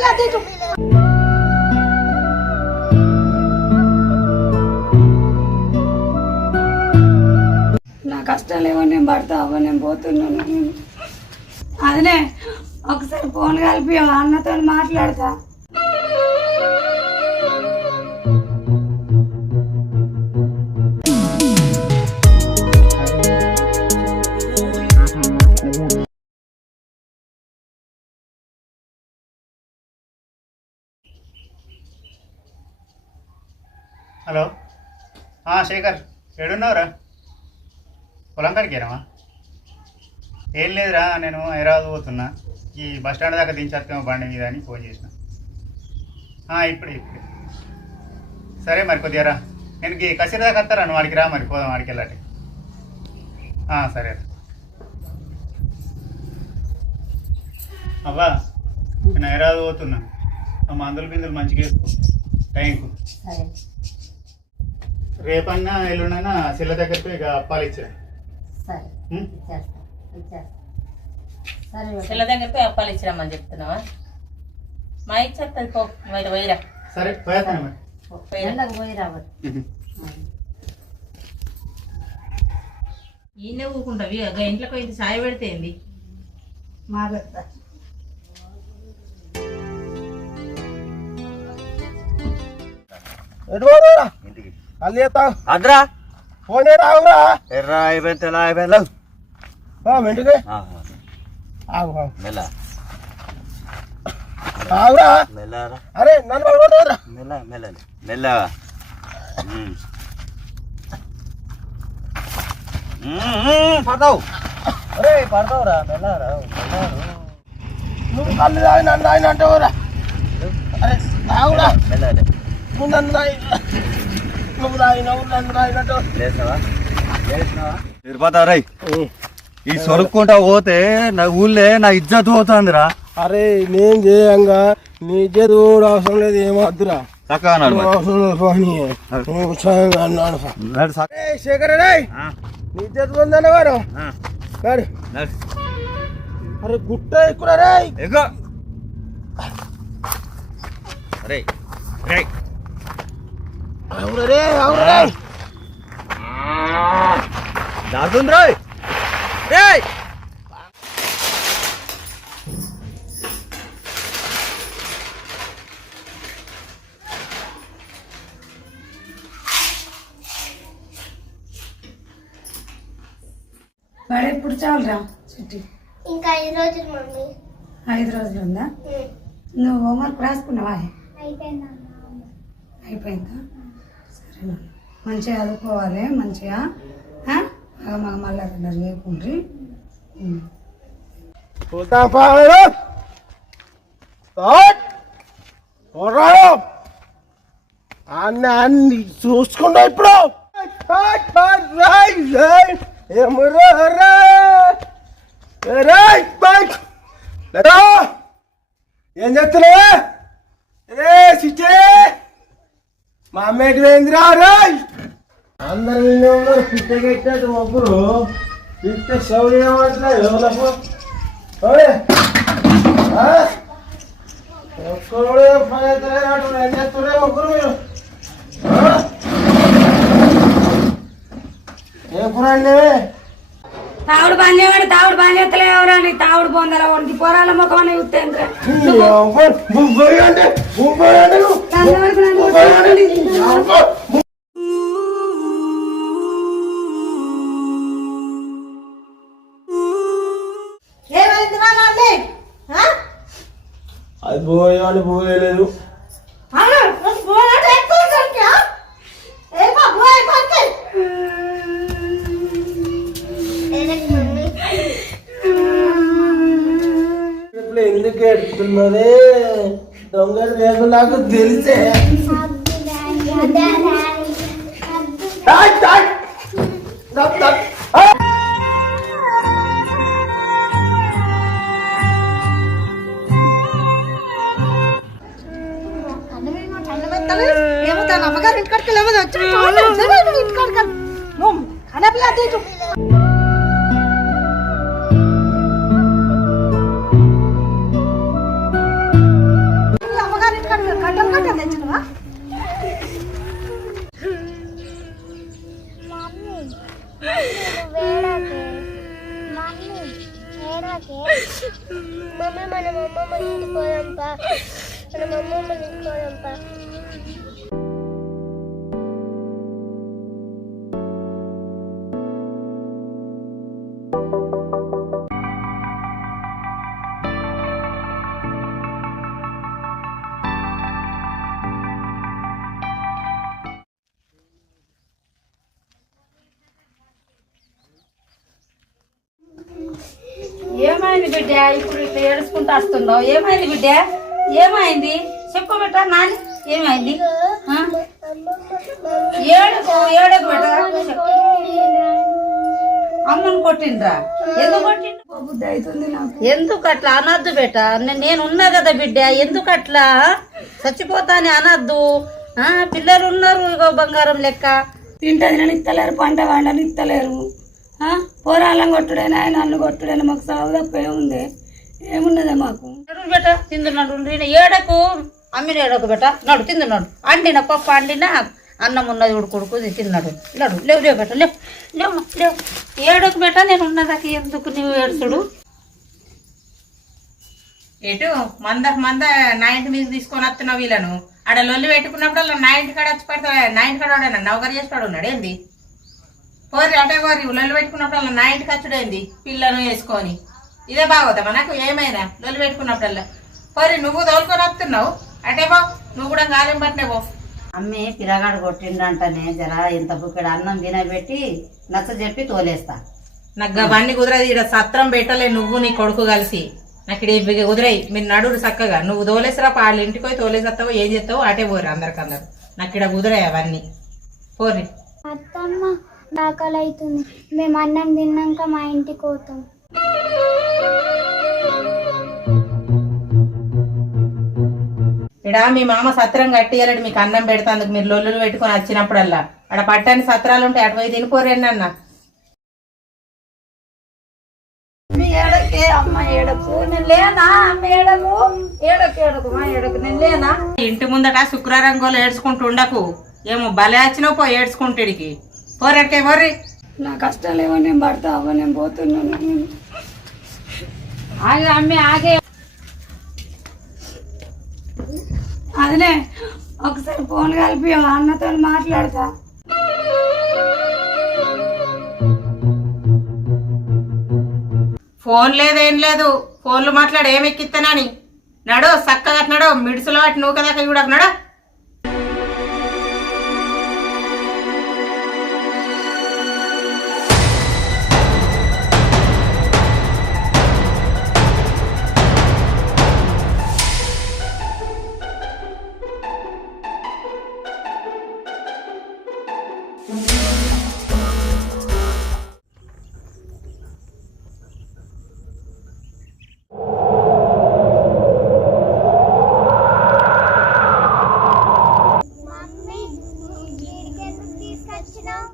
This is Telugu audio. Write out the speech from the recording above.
నా కష్టాలు ఏమో నేను పడతా అవ్వ నేను పోతున్నాను. అదనే ఒకసారి ఫోన్ కలిపి అన్నతో మాట్లాడతా. హలో శేఖర్ ఏడున్నావురా? పొలం కాడికి ఏరావా? ఏం లేదురా, నేను హైదరాబాద్ పోతున్నా. ఈ బస్ స్టాండ్ దాకా దించేస్తామో బండి మీద అని ఫోన్ చేసిన. ఇప్పుడే సరే మరి కొద్దిగా రా. నేను కసిరి దాకా వస్తారా? నువ్వు వాడికి రా, మరి పోదాం వాడికి వెళ్ళాలి. సరే అవ్వా, నేను హైదరాబాద్ పోతున్నా. మందులు బిందులు మంచిగా వేసుకో టైంకు. రేపన్నా ఎల్లుండన్నా చెల్ల దగ్గరికి ఇక అప్పాలు ఇచ్చా. చెల్ల దగ్గరికి అప్పాలు ఇచ్చిరామని చెప్తున్నావా? మా ఇచ్చేస్తుంది పో, పోయిరా. సరే పోయేస్తాను మరి. ఈయనే ఊకుంటావి ఇంట్లోకి పోయింది సాయ పెడితే ఏంది మా పెడతా. అద్రా ఫోన్ రావురా ఎర్రా అయిపోయింది ఎలా అయిపోయింది ఇంటికి మెల్ల మెల్లరా. అరే నన్ను మెల్ల మెల్ల మెల్ల పడతావు. అరే పడతావురా మెల్లరా. నువ్వు కళ్ళు తాగి నన్ను తాగిన అంటావురా. అరే తాగురా మెల్లరే. నువ్వు నన్ను తాగి నువ్వు తాగినావు నన్ను తాగినట్టు తిరుపతి రై. ఈ సొరుక్కుంటా పోతే నా ఊళ్ళే నా ఇజ్జత్ పోతుందిరా. అరే నేను చేయంగా నీ ఇజ్జత్ కూడా అవసరం లేదు, ఏమద్దురా. శేఖర్ నీ ఇజ్జత్ పొందన్న వారు. అరే గుట్ట ఎక్కువ రే. అవును రే అవును రే దాదుంది రాయ్ రే. వాడు ఎప్పుడు చాలురా చుట్టి? ఇంకా 5 రోజులు మమ్మీ. 5 రోజులు ఉందా? నువ్వు హోంవర్క్ రాసుకున్నావా? అయిపోయిందా? సరే మంచిగా చదువుకోవాలి, మంచిగా మళ్ళీ లేకుండ్రి. అన్ని చూసుకుంటా ఇప్పుడు. ఏం చెప్తున్నావా? రే సిచ్చే మా అమ్మేటి పోయిందిరా. రాయ్ అందరు పిట్టకెట్టినట్టు ముగ్గురు పిట్ట శౌర్యం ఏమంటున్నా ఎవరకు ఒక్కడే పని అవుతలేనట్టు ఏం చేస్తున్నా ముగ్గురు మీరు? ఏం కూరండి? తావుడు బాగానే తావుడు బాగానే ఎత్తలేవరా? నీ తావుడు పొందరా వాడికి పొరాల ముఖం అని చూస్తే అది పోయాలి పోయలేదు. ఎందుకు ఎడుతున్నదే దొంగలు రేపు నాకు తెలిసే. ఏమో తన అమ్మగారు ఇంటికాడికి లేవదు వచ్చి ఇంటికాడికి రాకే మమ్మీ మనం అమ్మమ్మ ఇంటికి పోదాంపా మనం అమ్మమ్మ ఇంటికి పోదాంపా ఏమైంది బిడ్డ ఇప్పుడు ఇట్లా ఏడుచుకుంటూ వస్తున్నావు? ఏమైంది బిడ్డ? ఏమైంది చెప్పు బిడ్డ. నాని ఏమైంది? ఏడకు ఏడకు బిడ్డ. అమ్మను కొట్టిండ్రా? ఎందుకు కొట్టిండ్రు? బుద్ధి అవుతుంది నాకు. ఎందుకు అట్లా అనద్దు బిడ్డ. నేను ఉన్నా కదా బిడ్డ, ఎందుకు అట్లా చచ్చిపోతాని అనద్దు. పిల్లలు ఉన్నారు ఇగో బంగారం లెక్క. తింటది నేను ఇస్తలేరు, పంట వండని ఇస్తలేరు. పోరాళ్ళం కొట్టుడైనా నన్ను కొట్టుడైనా మాకు సాగు తప్ప ఏముంది? ఏమున్నదే మాకు. బెట తిందున్నాడు ఏడకు అమ్మిన ఏడకు బెట. నడు తిందున్నాడు. అండిన పప్పు అండిన అన్నం ఉన్నది ఉడుకుడుకు తిన్నాడు. నడు లేవు లేవు బెట లేవు లేవు లేవు. ఏడకు బెట నేను ఉన్నదాక ఎందుకు నువ్వు ఏడుచుడు? ఎటు మంద నా ఇంటి మీద తీసుకొని వస్తున్నావు వీళ్ళను. ఆడ లొల్లి పెట్టుకున్నప్పుడు నా ఇంటి కాడ వచ్చి పడతా. నా ఇంటి కాడ వాడు నౌకరు చేసి ఉన్నాడు ఏంది? పోరి అటే పోరి లొల్లి పెట్టుకున్నప్పుడల్లా నా ఇంటికి వచ్చుడేంది పిల్లను వేసుకొని? ఇదే బాగోతామా నాకు? ఏమైనా లొల్లి పెట్టుకున్నప్పుడల్లా పోరి నువ్వు తోలుకొని వస్తున్నావు. అటే పో, నువ్వు కూడా గాలిం పట్టినే పో. అమ్మి పిల్లగాడు కొట్టిండంటనే జరా ఇంత బుక్కడు అన్నం తినబెట్టి నచ్చ చెప్పి తోలేస్తా. నాకు అవన్నీ కుదరదు. ఇక్కడ సత్రం పెట్టలే నువ్వు నీ కొడుకు కలిసి. నాకు ఇక్కడ కుదిరాయి. మీరు నడుడు చక్కగా. నువ్వు తోలేసరా వాళ్ళ ఇంటికి పోయి తోలేసేస్తావో ఏం చేస్తావో అటే పోరు అందరికందరు. నాకు ఇక్కడ కుదిరాయి అవన్నీ. పోరి. అత్తమ్మ దాకలు అవుతుంది, మేము అన్నం తిన్నాక మా ఇంటికి పోతాం. ఇక్కడ మీ మామ సత్రం కట్టియాలంటే మీకు అన్నం పెడతాందుకు మీరు లొల్లులు పెట్టుకొని వచ్చినప్పుడల్లా ఆడ పట్టాని సత్రాలు ఉంటాయి, అటు పోయి తినిపోరండి అన్న. ఏడకే అమ్మ ఏడకు నేను లేనా? అమ్మ ఏడకు ఏడకు ఏడకు మా ఏడకు నేను లేనా? ఇంటి ముందట శుక్రవారం గోలు ఏడ్చుకుంటూ ఉండకు. ఏమో బలే వచ్చినావు పో ఏడ్చుకుంటాడికి. పోరడికే పోర్రి. నా కష్టాలు ఏమో నేను పడతా అవ్వ నేను పోతున్నాను. ఆగే అమ్మే ఆగే. అదనే ఒకసారి ఫోన్ కలిపి అన్నతో మాట్లాడతా. ఫోన్ లేదేం లేదు. ఫోన్లు మాట్లాడి ఏం ఎక్కిస్తానని నడు చక్కగా నడు. మిడుసులో వాటి నువ్వు కదా కూడా నడు. మమ్మీ తీసుకొచ్చినావు